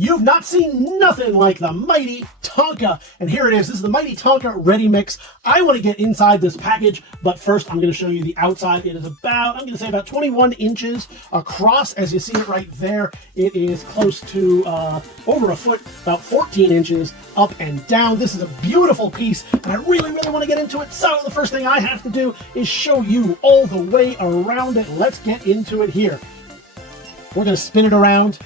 You've not seen nothing like the mighty Tonka. And here it is. This is the mighty Tonka Ready Mix. I want to get inside this package, but first I'm going to show you the outside. It is about, I'm going to say about 21 inches across. As you see it right there, it is close to over a foot, about 14 inches up and down. This is a beautiful piece, and I really, really want to get into it. So the first thing I have to do is show you all the way around it. Let's get into it here. We're going to spin it around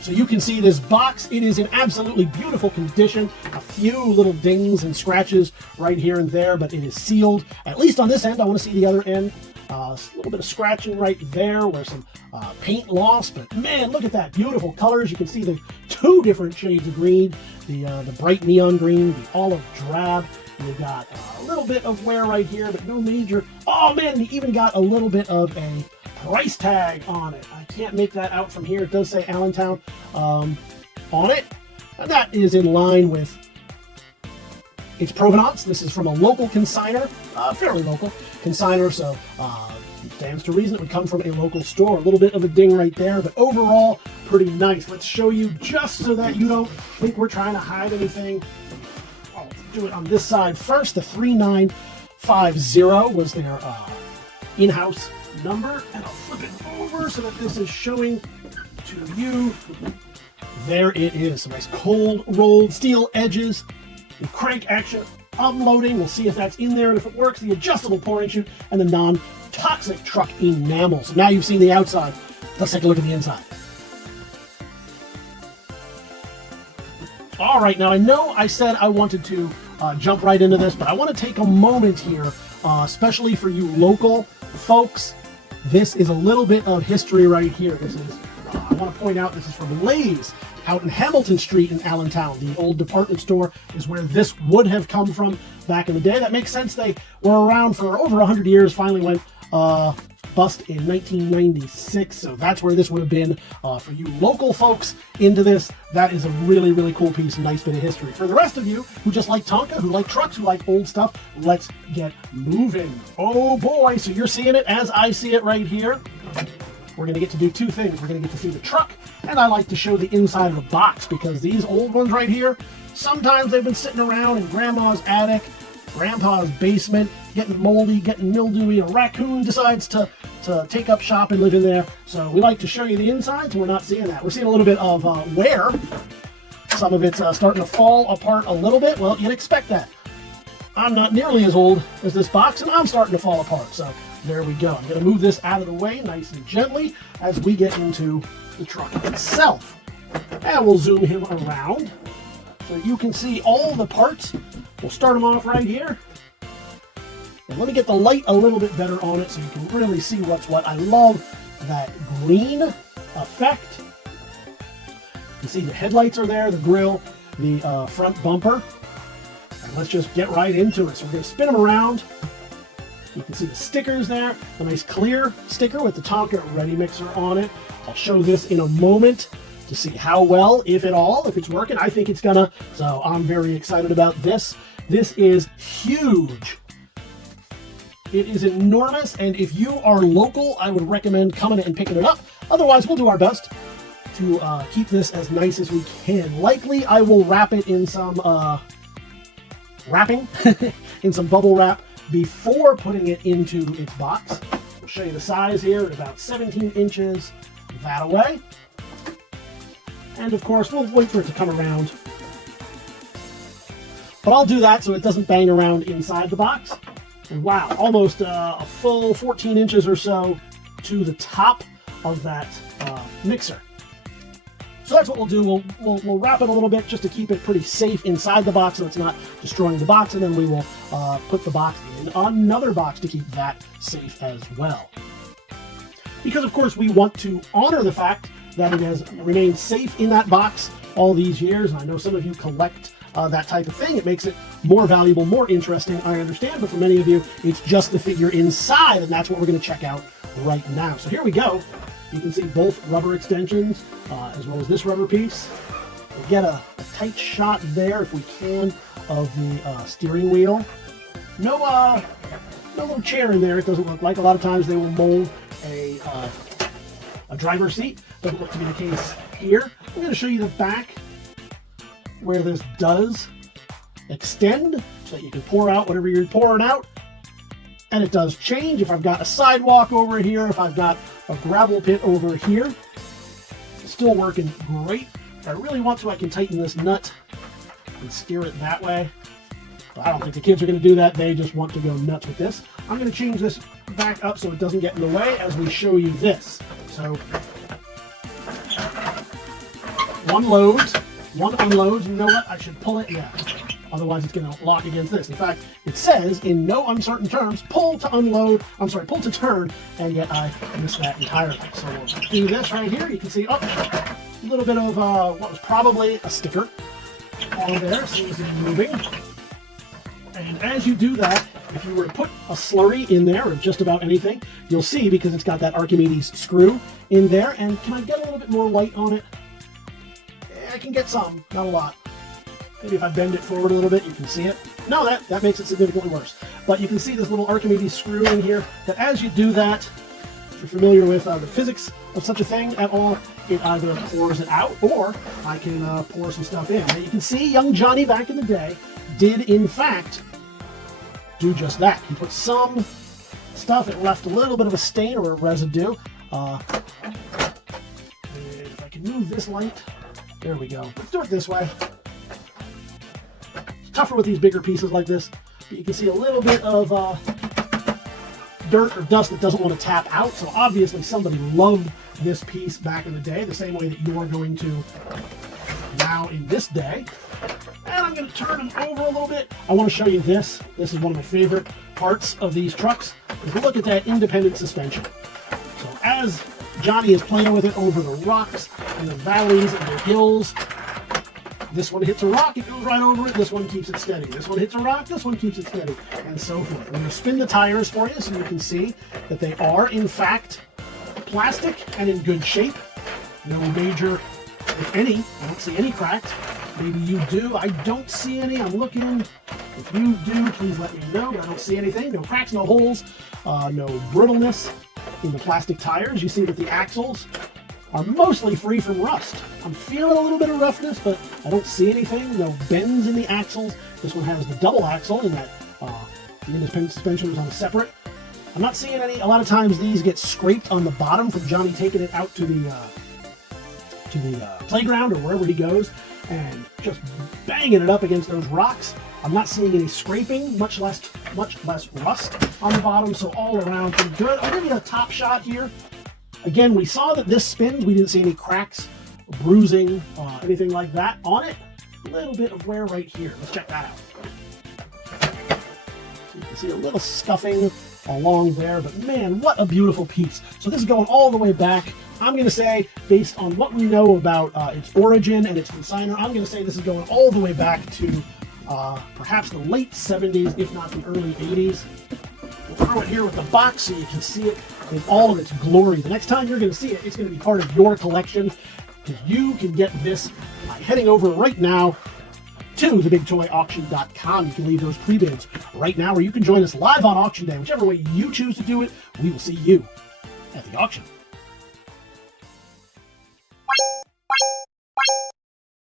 so you can see this box. It is in absolutely beautiful condition. A few little dings and scratches right here and there, but it is sealed, at least on this end. I want to see the other end. A little bit of scratching right there where some paint loss, but man, look at that. Beautiful colors. You can see the two different shades of green, the bright neon green, the olive drab. You've got a little bit of wear right here, but no major. Oh man, we even got a little bit of a price tag on it. I can't make that out from here. It does say Allentown on it. And that is in line with its provenance. This is from a local consignor, fairly local consignor, so stands to reason it would come from a local store. A little bit of a ding right there, but overall pretty nice. Let's show you just so that you don't think we're trying to hide anything. I'll do it on this side first. The 3950 was their in-house number, and I'll flip it over so that this is showing to you. There it is. Some nice cold rolled steel edges, the crank action unloading. We'll see if that's in there and if it works. The adjustable pouring chute and the non-toxic truck enamel. So now you've seen the outside. Let's take a look at the inside. All right, now I know I said I wanted to jump right into this, but I want to take a moment here, especially for you local folks. This is a little bit of history right here. This is, I want to point out, this is from Lay's out in Hamilton Street in Allentown. The old department store is where this would have come from back in the day. That makes sense. They were around for over 100 years, finally went bust in 1996. So that's where this would have been. For you local folks into this, that is a really, really cool piece. Nice bit of history. For the rest of you who just like Tonka, who like trucks, who like old stuff, let's get moving. Oh boy, so you're seeing it as I see it right here. We're going to get to do two things. We're going to get to see the truck, and I like to show the inside of the box, because these old ones right here, sometimes they've been sitting around in grandma's attic, grandpa's basement, getting moldy, getting mildewy. A raccoon decides to take up shop and live in there. So we like to show you the inside, so we're not seeing that. We're seeing a little bit of wear. Some of it's starting to fall apart a little bit. Well, you'd expect that. I'm not nearly as old as this box, and I'm starting to fall apart. So there we go. I'm going to move this out of the way nice and gently as we get into the truck itself. And we'll zoom him around so you can see all the parts. We'll start them off right here. And let me get the light a little bit better on it so you can really see what's what. I love that green effect. You can see the headlights are there, the grille, the front bumper. And let's just get right into it. So we're going to spin them around. You can see the stickers there, a nice clear sticker with the Tonka Ready Mixer on it. I'll show this in a moment to see how well, if at all, if it's working. I think it's gonna, so I'm very excited about this. This is huge. It is enormous, and if you are local, I would recommend coming and picking it up. Otherwise, we'll do our best to keep this as nice as we can. Likely, I will wrap it in some wrapping, in some bubble wrap, before putting it into its box. We'll show you the size here at about 17 inches that away. And of course, we'll wait for it to come around. But I'll do that so it doesn't bang around inside the box. And wow, almost a full 14 inches or so to the top of that mixer. So that's what we'll do. We'll wrap it a little bit just to keep it pretty safe inside the box so it's not destroying the box, and then we will put the box in another box to keep that safe as well. Because of course we want to honor the fact that it has remained safe in that box all these years. And I know some of you collect that type of thing. It makes it more valuable, more interesting, I understand, but for many of you, it's just the figure inside, and that's what we're going to check out right now. So here we go. You can see both rubber extensions, as well as this rubber piece. We'll get a tight shot there, if we can, of the steering wheel. No little chair in there, it doesn't look like. A lot of times they will mold a a driver's seat. Doesn't look to be the case here. I'm going to show you the back where this does extend so that you can pour out whatever you're pouring out. And it does change if I've got a sidewalk over here, if I've got a gravel pit over here. It's still working great. If I really want to, I can tighten this nut and steer it that way. But I don't think the kids are going to do that. They just want to go nuts with this. I'm going to change this back up so it doesn't get in the way as we show you this. So, one loads, one unloads. You know what? I should pull it. Yeah. Otherwise, it's going to lock against this. In fact, it says in no uncertain terms, pull to unload. I'm sorry, pull to turn, and yet I missed that entirely. So we'll do this right here. You can see a little bit of what was probably a sticker on there. Seems to be moving. And as you do that, if you were to put a slurry in there, or just about anything, you'll see, because it's got that Archimedes screw in there. And can I get a little bit more light on it? Yeah, I can get some, not a lot. Maybe if I bend it forward a little bit, you can see it. No, that makes it significantly worse. But you can see this little Archimedes screw in here, that as you do that, if you're familiar with the physics of such a thing at all, it either pours it out, or I can pour some stuff in. Now you can see young Johnny back in the day did, in fact, do just that. He put some stuff, it left a little bit of a stain or a residue. And if I can move this light, there we go. Let's do it this way. It's tougher with these bigger pieces like this, but you can see a little bit of dirt or dust that doesn't want to tap out. So obviously somebody loved this piece back in the day, the same way that you are going to now in this day. And I'm going to turn them over a little bit. I want to show you this. This is one of my favorite parts of these trucks. If you look at that independent suspension. So as Johnny is playing with it over the rocks and the valleys and the hills, this one hits a rock, it goes right over it. This one keeps it steady. This one hits a rock, this one keeps it steady, and so forth. I'm going to spin the tires for you so you can see that they are, in fact, plastic and in good shape. No major, if any, I don't see any cracks. Maybe you do. I don't see any. I'm looking. If you do, please let me know. I don't see anything. No cracks, no holes, no brittleness in the plastic tires. You see that the axles are mostly free from rust. I'm feeling a little bit of roughness, but I don't see anything. No bends in the axles. This one has the double axle in that the independent suspension was on a separate. I'm not seeing any. A lot of times these get scraped on the bottom from Johnny taking it out to the playground or wherever he goes and just banging it up against those rocks. I'm not seeing any scraping, much less rust on the bottom, so all around pretty good. I'll give you a top shot here. Again, we saw that this spins. We didn't see any cracks, bruising, anything like that on it. A little bit of wear right here. Let's check that out. So you can see a little scuffing along there, but man, what a beautiful piece. So this is going all the way back. I'm going to say, based on what we know about its origin and its consignor, I'm going to say this is going all the way back to perhaps the late 70s, if not the early 80s. We'll throw it here with the box so you can see it in all of its glory. The next time you're going to see it, it's going to be part of your collection, because you can get this by heading over right now to TheBigToyAuction.com. You can leave those pre-bids right now, or you can join us live on auction day. Whichever way you choose to do it, we will see you at the auction.